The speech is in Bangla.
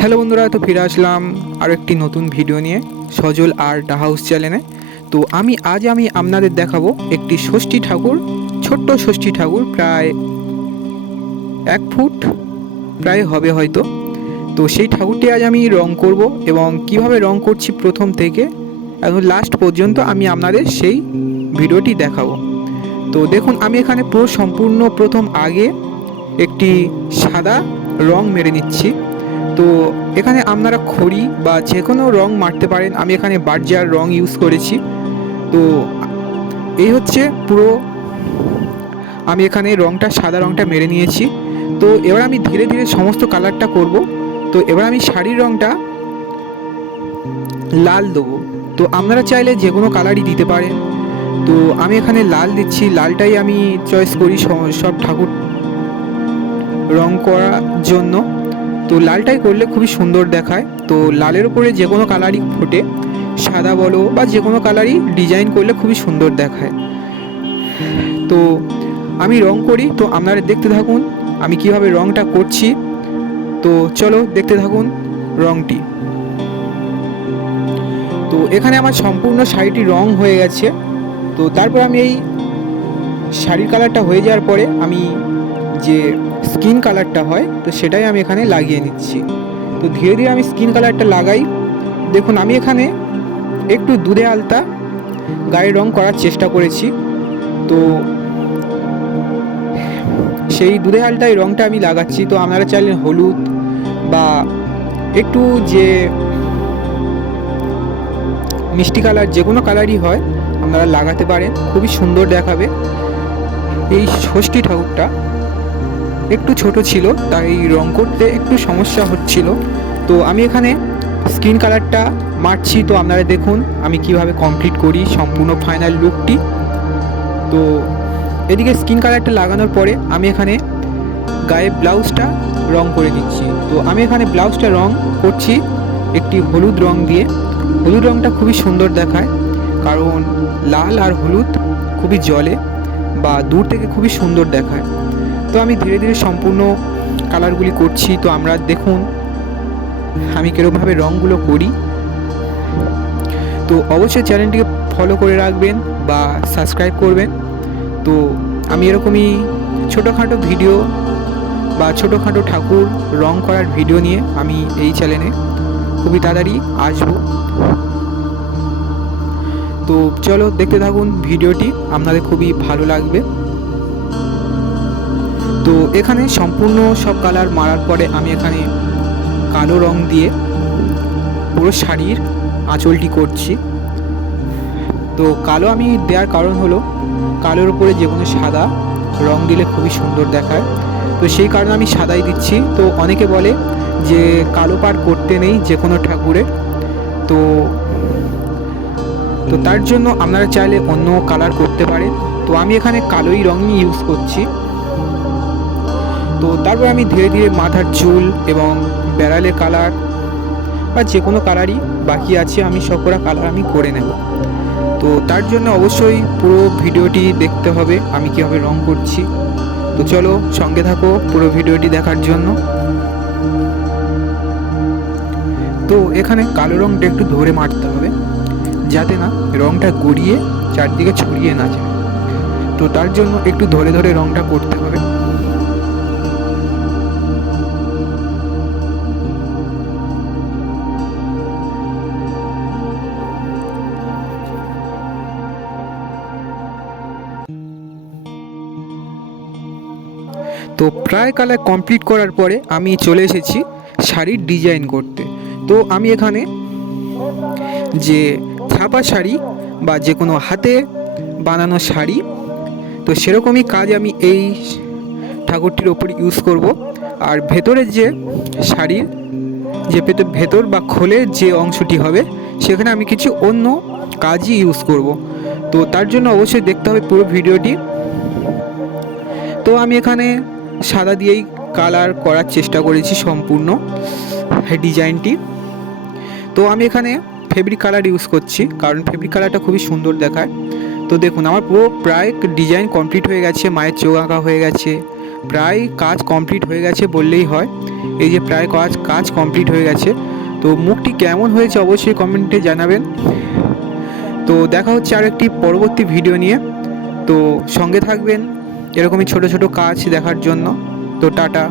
হ্যালো বন্ধুরা, তো ফিরে আসলাম আরও একটি নতুন ভিডিও নিয়ে সজল আর্ট হাউস চ্যানেলে। তো আজ আমি আপনাদের দেখাবো একটি ষষ্ঠী ঠাকুর, ছোট্ট ষষ্ঠী ঠাকুর, প্রায় 1 ফুট প্রায় হবে হয়তো। তো সেই ঠাকুরটি আজ আমি রং করব এবং কিভাবে রং করছি প্রথম থেকে একদম লাস্ট পর্যন্ত আমি আপনাদের সেই ভিডিওটি দেখাবো। তো দেখুন, আমি এখানে পুরো সম্পূর্ণ প্রথম আগে একটি সাদা রং মেরে নিচ্ছি। তো এখানে আপনারা খড়ি বা যে কোনো রং মারতে পারেন, আমি এখানে বার্জার রং ইউজ করেছি। তো এই হচ্ছে পুরো, আমি এখানে সাদা রংটা মেরে নিয়েছি। তো এবার আমি ধীরে ধীরে সমস্ত কালারটা করব। তো এবার আমি শাড়ির রংটা লাল দেবো। তো আপনারা চাইলে যে কোনো কালারই দিতে পারেন। তো আমি এখানে লাল দিচ্ছি, লালটাই আমি চয়েস করি সব ঠাকুর রং করার জন্য। তো লালটাই করলে খুবই সুন্দর দেখায়। তো লালের উপরে যে কোনো কালারই ফোটে, সাদা বলো বা যে কোনো কালারই ডিজাইন করলে খুবই সুন্দর দেখায়। তো আমি রং করি, তো আপনারা দেখতে থাকুন আমি কিভাবে রংটা করছি। তো চলো দেখতে থাকুন রংটি। তো এখানে আমার সম্পূর্ণ শাড়িটি রং হয়ে গেছে। তো তারপর আমি এই শাড়ির কালারটা হয়ে যাওয়ার পরে আমি যে স্কিন কালারটা হয় তো সেটাই আমি এখানে লাগিয়ে নিচ্ছি। তো ধীরে ধীরে আমি স্কিন কালারটা লাগাই। দেখুন, আমি এখানে একটু দুধে আলতা গায়ে রং করার চেষ্টা করেছি। তো সেই দুধে আলতায় রংটা আমি লাগাচ্ছি। তো আপনারা চাইলে হলুদ বা একটু যে মিষ্টি কালার, যে কোনো কালারই হয় আপনারা লাগাতে পারেন, খুবই সুন্দর দেখাবে। এই ষষ্ঠী ঠাকুরটা একটু ছোট ছিল, তাই রং করতে একটু সমস্যা হচ্ছিল। তো আমি এখানে স্কিন কালারটা মারছি। তো আপনারা দেখুন আমি কিভাবে কমপ্লিট করি সম্পূর্ণ ফাইনাল লুকটি। তো এদিকে স্কিন কালারটা লাগানোর পরে আমি এখানে গায়ে ব্লাউজটা রং করে দিচ্ছি। তো আমি এখানে ব্লাউজটা রং করছি একটি হলুদ রং দিয়ে। হলুদ রংটা খুবই সুন্দর দেখায়, কারণ লাল আর হলুদ খুবই জ্বলে বা দূর থেকে খুবই সুন্দর দেখায়। তো আমি ধীরে ধীরে সম্পূর্ণ কালারগুলি করছি। তো আমরা দেখুন আমি কীরকমভাবে রঙগুলো করি। তো অবশ্যই চ্যানেলটিকে ফলো করে রাখবেন বা সাবস্ক্রাইব করবেন। তো আমি এরকমই ছোটোখাটো ভিডিও বা ছোটোখাটো ঠাকুর রং করার ভিডিও নিয়ে আমি এই চ্যানেলে খুবই তাড়াতাড়ি আসবো। তো চলো দেখতে থাকুন ভিডিওটি, আপনাদের খুবই ভালো লাগবে। তো এখানে সম্পূর্ণ সব কালার মারার পরে আমি এখানে কালো রং দিয়ে পুরো শাড়ির আঁচলটি করছি। তো কালো আমি দেওয়ার কারণ হলো কালোর উপরে যে কোনো সাদা রং দিলে খুবই সুন্দর দেখায়। তো সেই কারণে আমি সাদাই দিচ্ছি। তো অনেকে বলে যে কালো পাড় করতে নেই যে কোনো ঠাকুরের। তো তার জন্য আপনারা চাইলে অন্য কালার করতে পারেন। তো আমি এখানে কালোই রঙই ইউজ করছি। তো তারপর আমি ধীরে ধীরে মাথার চুল এবং বেড়ালের কালার বা যে কোনো কালারই বাকি আছে আমি সবকটা কালার আমি করে নেব। তো তার জন্য অবশ্যই পুরো ভিডিওটি দেখতে হবে আমি কীভাবে রং করছি। তো চলো সঙ্গে থাকো পুরো ভিডিওটি দেখার জন্য। তো এখানে কালো রংটা একটু ধরে মারতে হবে যাতে না রংটা গড়িয়ে চারদিকে ছড়িয়ে না যায়। তো তার জন্য একটু ধরে ধরে রংটা করতে হবে। তো প্রায় কালার কমপ্লিট করার পরে আমি চলে এসেছি শাড়ির ডিজাইন করতে। তো আমি এখানে যে ছাপা শাড়ি বা যে কোনো হাতে বানানো শাড়ি, তো সেরকমই কাজ আমি এই ঠাকুরটির ওপর ইউজ করব। আর ভেতরের যে শাড়ির যে ভেতর বা খোলের যে অংশটি হবে সেখানে আমি কিছু অন্য কাজই ইউজ করব। তো তার জন্য অবশ্যই দেখতে হবে পুরো ভিডিওটি। তো আমি এখানে সাদা দিয়েই কালার করার চেষ্টা করেছি সম্পূর্ণ ডিজাইনটি। তো আমি এখানে ফেব্রিক কালার ইউজ করছি, কারণ ফেব্রিক কালারটা খুবই সুন্দর দেখায়। তো দেখুন আমার পুরো প্রায় ডিজাইন কমপ্লিট হয়ে গেছে, মায়ের চোখ আঁকা হয়ে গেছে, প্রায় কাজ কমপ্লিট হয়ে গেছে বললেই হয়। এই যে প্রায় কাজ কমপ্লিট হয়ে গেছে। তো মুখটি কেমন হয়েছে অবশ্যই কমেন্টে জানাবেন। তো দেখা হচ্ছে আর একটি পরবর্তী ভিডিও নিয়ে। তো সঙ্গে থাকবেন এরকমই ছোট ছোট কাজ দেখার জন্য। তো টাটা।